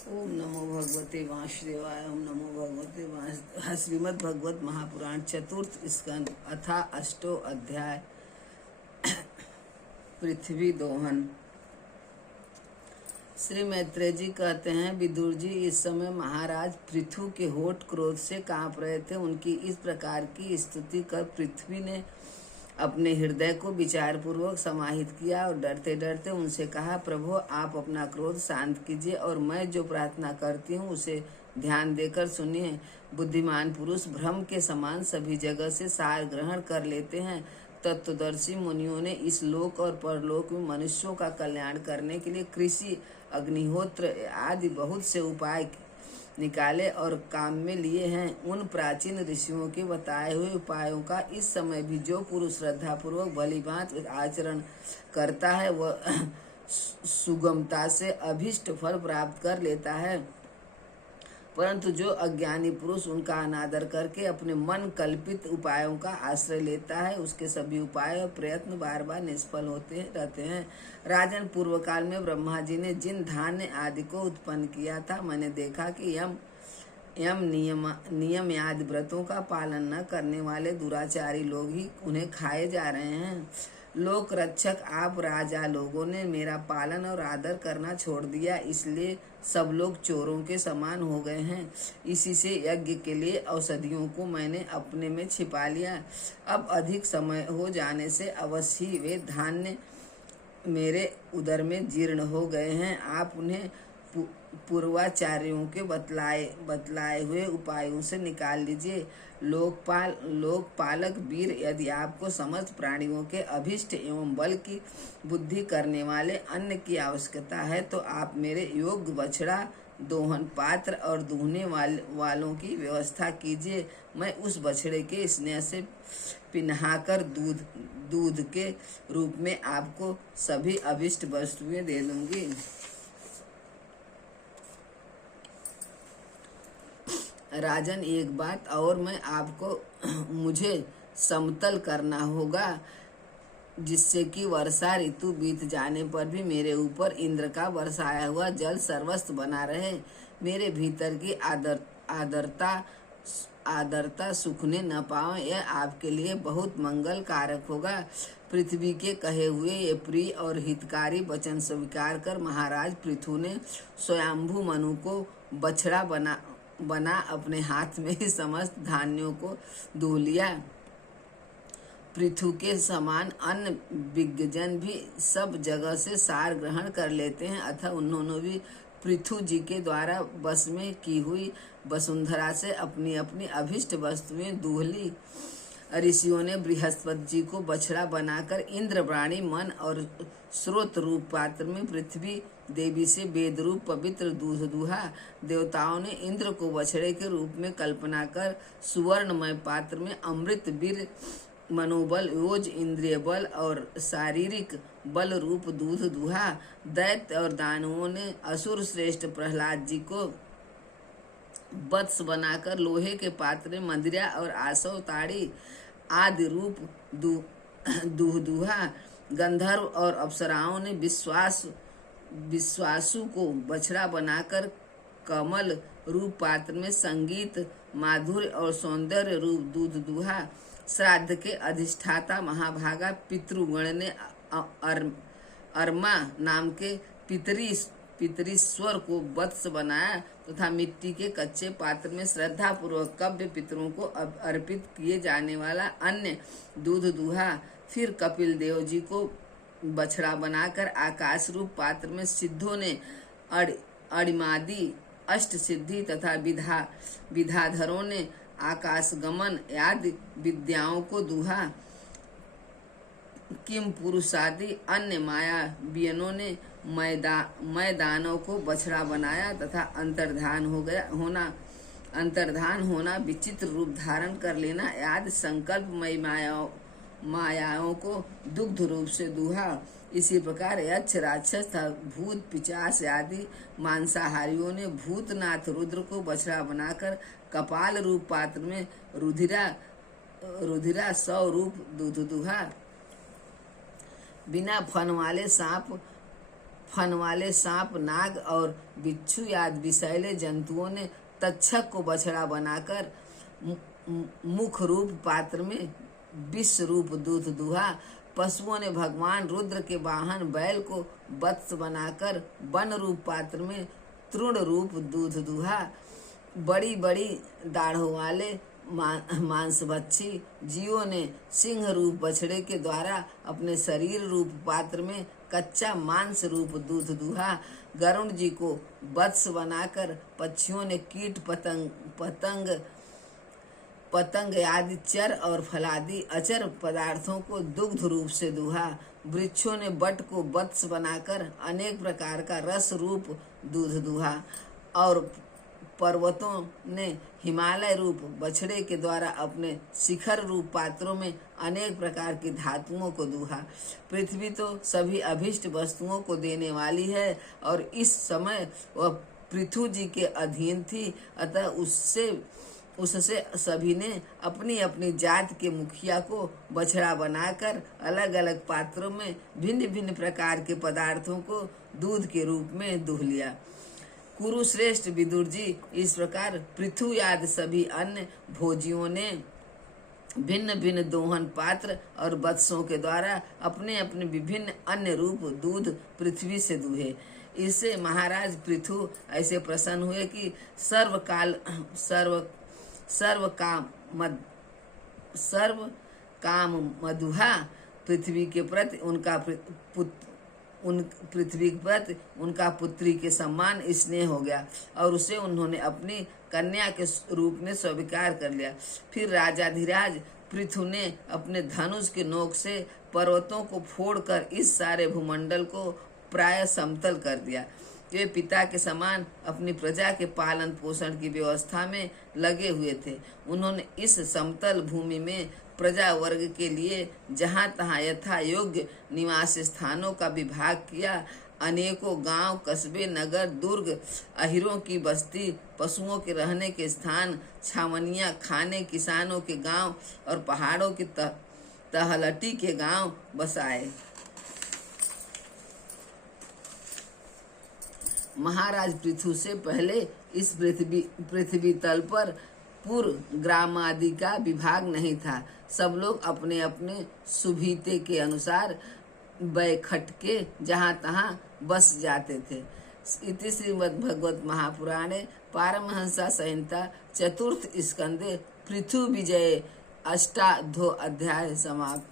ओम नमो भगवते वासुदेवाय। ओम नमो भगवते वासुदेवाय। श्रीमद् भगवत महापुराण चतुर्थ स्कंद अथा अष्टो अध्याय पृथ्वी दोहन। श्री मैत्रेय जी कहते हैं, विदुर जी इस समय महाराज पृथु के होठ क्रोध से कांप रहे थे। उनकी इस प्रकार की स्तुति कर पृथ्वी ने अपने हृदय को विचार पूर्वक समाहित किया और डरते डरते उनसे कहा, प्रभु आप अपना क्रोध शांत कीजिए और मैं जो प्रार्थना करती हूँ उसे ध्यान देकर सुनिए। बुद्धिमान पुरुष भ्रम के समान सभी जगह से सार ग्रहण कर लेते हैं। तत्वदर्शी मुनियों ने इस लोक और परलोक में मनुष्यों का कल्याण करने के लिए कृषि, अग्निहोत्र आदि बहुत से उपाय निकाले और काम में लिए हैं। उन प्राचीन ऋषियों के बताए हुए उपायों का इस समय भी जो पुरुष श्रद्धा पूर्वक भलीभांति आचरण करता है वह सुगमता से अभीष्ट फल प्राप्त कर लेता है, परंतु जो अज्ञानी पुरुष उनका अनादर करके अपने मन कल्पित उपायों का आश्रय लेता है उसके सभी उपाय और प्रयत्न बार बार निष्फल होते रहते हैं। राजन, पूर्व काल में ब्रह्मा जी ने जिन धान्य आदि को उत्पन्न किया था, मैंने देखा कि यम नियम आदि व्रतों का पालन न करने वाले दुराचारी लोग ही उन्हें खाए जा रहे हैं। लोक रक्षक आप राजा लोगों ने मेरा पालन और आदर करना छोड़ दिया, इसलिए सब लोग चोरों के समान हो गए हैं। इसी से यज्ञ के लिए औषधियों को मैंने अपने में छिपा लिया। अब अधिक समय हो जाने से अवश्य ही वे धान्य मेरे उदर में जीर्ण हो गए हैं। आप उन्हें पूर्वाचार्यों के बतलाए हुए उपायों से निकाल लीजिए। लोकपालक वीर, यदि आपको समस्त प्राणियों के अभिष्ट एवं बल की बुद्धि करने वाले अन्न की आवश्यकता है तो आप मेरे योग्य बछड़ा, दोहन पात्र और दूहने वालों की व्यवस्था कीजिए। मैं उस बछड़े के स्नेह से पिन्हाकर दूध के रूप में आपको सभी अभिष्ट वस्तुएं दे दूंगी। राजन, एक बात और, मैं आपको मुझे समतल करना होगा जिससे कि वर्षा ऋतु बीत जाने पर भी मेरे ऊपर इंद्र का बरसाया हुआ जल सर्वस्व बना रहे। मेरे भीतर की आदरता सूखने न पाओ, यह आपके लिए बहुत मंगल कारक होगा। पृथ्वी के कहे हुए ये प्रिय और हितकारी वचन स्वीकार कर महाराज पृथु ने स्वयंभू मनु को बछड़ा बना अपने हाथ में ही समस्त धान्यों को दूह लिया। पृथु के समान अन्य विज्ञजन भी सब जगह से सार ग्रहण कर लेते हैं, अतः उन्होंने भी पृथु जी के द्वारा बस में की हुई वसुंधरा से अपनी अपनी अभिष्ट वस्तुएं दूह ली। ऋषियों ने बृहस्पति जी को बछड़ा बनाकर इंद्रवाणी मन और स्रोत रूप पात्र में पृथ्वी देवी से वेद रूप पवित्र दूध दूहा। देवताओं ने इंद्र को बछड़े के रूप में कल्पना कर सुवर्णमय पात्र में अमृत, वीर, मनोबल, योज, इंद्रिय बल और शारीरिक बल रूप दूध दूहा। दैत्य और दानवों ने असुर श्रेष्ठ प्रहलाद जी को वत्स बनाकर लोहे के पात्र में मदिरा और आसव, ताड़ी आदि रूप दूह दूहा। गंधर्व और अप्सराओं ने विश्वासु को बछड़ा बनाकर कमल रूप पात्र में संगीत, माधुर्य और सौंदर्य रूप दूध दूहा। श्राद्ध के अधिष्ठाता महाभागा पितृगण ने अर्मा नाम के पितरीश्वर को वत्स बनाया तथा मिट्टी के कच्चे पात्र में श्रद्धा पूर्वक कव्य पितरों को अर्पित किए जाने वाला अन्य दूध दूहा। फिर कपिल देव जी को बछड़ा बनाकर आकाश रूप पात्र में सिद्धों ने अणिमादि अष्ट सिद्धि तथा विधाधरों ने आकाश गमन आदि विद्याओं को दूहा। किम पुरुषादि अन्य मायावियों ने मैदानों को बछड़ा बनाया तथा अंतर्धान होना, विचित्र रूप धारण कर लेना आदि संकल्पमय मायाओं को दुग्ध रूप से दूहा। इसी प्रकार यक्ष, राक्षस तथा भूत पिशाच आदि मांसाहारियों ने भूतनाथ रुद्र को बछड़ा बनाकर कपाल रूप पात्र में रुधिरा 100 रूप दूध दूहा। बिना फन वाले सांप फन वाले सांप, नाग और बिच्छू आदि विषैले जंतुओं ने तक्षक को बछड़ा बनाकर मुख रूप पात्र में विष रूप दूध दुहा। पशुओं ने भगवान रुद्र के वाहन बैल को वत्स बनाकर वन रूप पात्र में तृण रूप दूध दुहा। बड़ी बड़ी दाढ़ों वाले मांसभक्षी जीवों ने सिंह रूप बछड़े के द्वारा अपने शरीर रूप पात्र में कच्चा मांस रूप दूध दुहा। गरुण जी को वत्स बनाकर पक्षियों ने कीट पतंग आदि चर और फलादि अचर पदार्थों को दुग्ध रूप से दुहा। वृक्षों ने बट को वत्स बनाकर अनेक प्रकार का रस रूप दूध दुहा। और पर्वतों ने हिमालय रूप बछड़े के द्वारा अपने शिखर रूप पात्रों में अनेक प्रकार की धातुओं को दुहा। पृथ्वी तो सभी अभिष्ट वस्तुओं को देने वाली है और इस समय वह पृथु जी के अधीन थी, अतः उससे सभी ने अपनी अपनी जात के मुखिया को बछड़ा बनाकर अलग अलग पात्रों में भिन्न भिन्न प्रकार के पदार्थों को दूध के रूप में दुह लिया। कुरुश्रेष्ठ विदुर जी, इस प्रकार पृथु आदि सभी अन्य भोजियों ने भिन्न भिन्न दोहन पात्र और वत्सों के द्वारा अपने अपने विभिन्न अन्य रूप दूध पृथ्वी से दुहे। इससे महाराज पृथु ऐसे प्रसन्न हुए कि सर्व काम मधुहा पृथ्वी के प्रति उनका पुत्री के समान स्नेह हो गया और उसे उन्होंने अपनी कन्या के रूप में स्वीकार कर लिया। फिर राजाधिराज पृथु ने अपने धनुष के नोक से पर्वतों को फोड़कर इस सारे भूमंडल को प्राय समतल कर दिया। वे पिता के समान अपनी प्रजा के पालन पोषण की व्यवस्था में लगे हुए थे। उन्होंने इस समतल भूमि में प्रजा वर्ग के लिए जहाँ तहाँ यथा योग्य निवास स्थानों का विभाग किया। अनेकों गांव, कस्बे, नगर, दुर्ग, अहिरों की बस्ती, पशुओं के रहने के स्थान, छावनियाँ, खाने, किसानों के गांव और पहाड़ों की तहलटी के गांव बसाए। महाराज पृथु से पहले इस पृथ्वी तल पर पूर्व ग्राम आदि का विभाग नहीं था। सब लोग अपने अपने सुविधे के अनुसार बैठक के जहाँ तहाँ बस जाते थे। इति श्रीमद्भगवत महापुराणे पारमहंसा संहिता चतुर्थ स्कंदे पृथु विजय अष्टादशो अध्याय समाप्त।